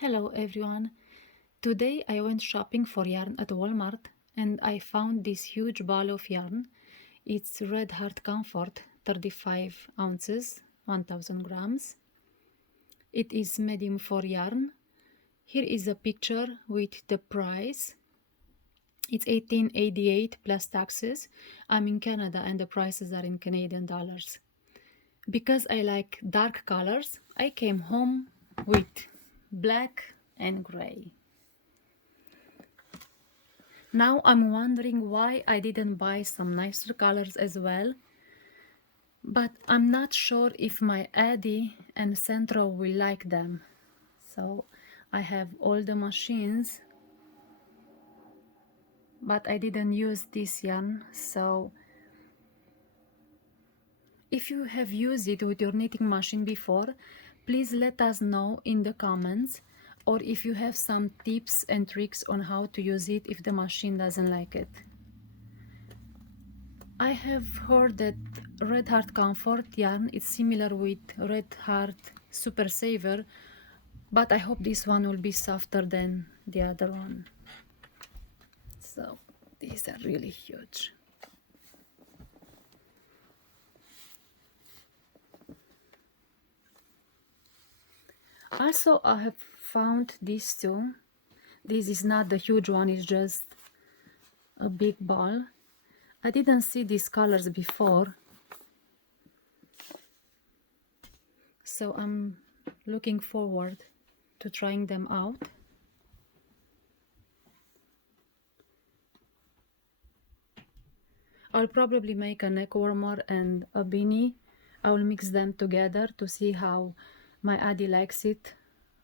Hello everyone. Today I went shopping for yarn at Walmart and I found this huge ball of yarn. It's Red Heart Comfort 35 ounces, 1000 grams. It is medium for yarn. Here is a picture with the price. It's $18.88 plus taxes. I'm in Canada and the prices are in Canadian dollars. Because I like dark colors, I came home with black and gray. Now I'm wondering why I didn't buy some nicer colors as well, but I'm not sure if my Addy and Centro will like them. So I have all the machines, but I didn't use this yarn. So if you have used it with your knitting machine before, please let us know in the comments, or if you have some tips and tricks on how to use it if the machine doesn't like it. I have heard that Red Heart Comfort yarn is similar with Red Heart Super Saver, but I hope this one will be softer than the other one. So these are really huge. Also, I have found these two. This is not the huge one, it's just a big ball. I didn't see these colors before, so I'm looking forward to trying them out. I'll probably make a neck warmer and a beanie. I will mix them together to see how my Addy likes it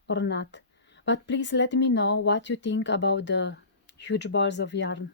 or not. But please let me know what you think about the huge balls of yarn.